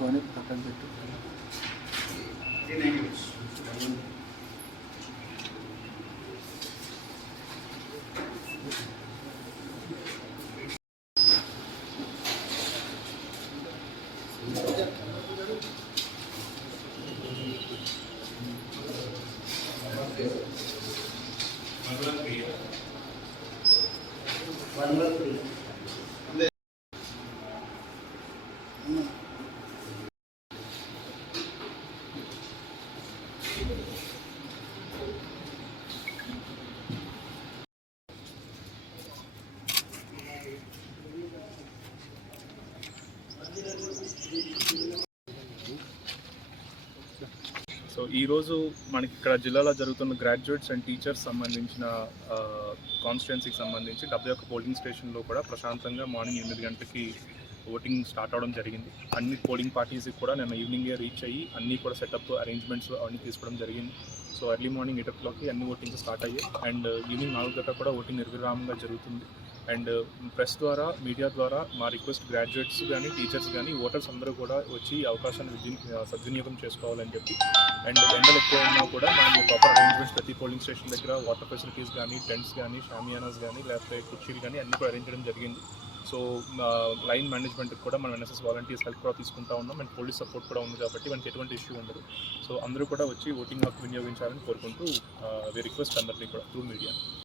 పోనీ పక్కన పెట్టు. సో ఈరోజు మనకి ఇక్కడ జిల్లాలో జరుగుతున్న గ్రాడ్యుయేట్స్ అండ్ టీచర్స్ సంబంధించిన కాన్స్టిట్యున్సీకి సంబంధించి 71 పోలింగ్ స్టేషన్లో కూడా ప్రశాంతంగా మార్నింగ్ 8 గంటలకి ఓటింగ్ స్టార్ట్ అవడం జరిగింది. అన్ని పోలింగ్ పార్టీస్కి కూడా నిన్న ఈవినింగే రీచ్ అయ్యి అన్నీ కూడా సెటప్ అరేంజ్మెంట్స్ అవన్నీ తీసుకోవడం జరిగింది. సో ఎర్లీ మార్నింగ్ 8 o'clockకి అన్ని ఓటింగ్స్ స్టార్ట్ అయ్యాయి అండ్ ఈవినింగ్ 4 గంటల కూడా ఓటింగ్ నిర్విరామంగా జరుగుతుంది. అండ్ ప్రెస్ ద్వారా మీడియా ద్వారా మా రిక్వెస్ట్ గ్రాడ్యుయేట్స్ కానీ టీచర్స్ కానీ ఓటర్స్ అందరూ కూడా వచ్చి ఈ అవకాశాన్ని సద్వినియోగం చేసుకోవాలని చెప్పి అండ్ ఎండలు ఎక్కువ ఉన్నా కూడా మనం ప్రాపర్ అరేంజ్మెంట్స్ ప్రతి పోలింగ్ స్టేషన్ దగ్గర వాటర్ ఫెసిలిటీస్ కానీ టెంట్స్ కానీ షామియానాస్ కానీ లేకపోతే కుర్చీలు కానీ అన్నీ కూడా అరేంజ్ చేయడం జరిగింది. సో లైన్ మేనేజ్మెంట్కి కూడా మనం ఎన్ఎస్ఎస్ వాలంటీర్స్ హెల్ప్ కూడా తీసుకుంటా ఉన్నాం అండ్ పోలీస్ సపోర్ట్ కూడా ఉంది కాబట్టి మనకి ఎటువంటి ఇష్యూ ఉండదు. సో అందరూ కూడా వచ్చి ఓటింగ్ హక్కు వినియోగించాలని కోరుకుంటూ వి రిక్వెస్ట్ అందరినీ కూడా త్రూ మీడియా.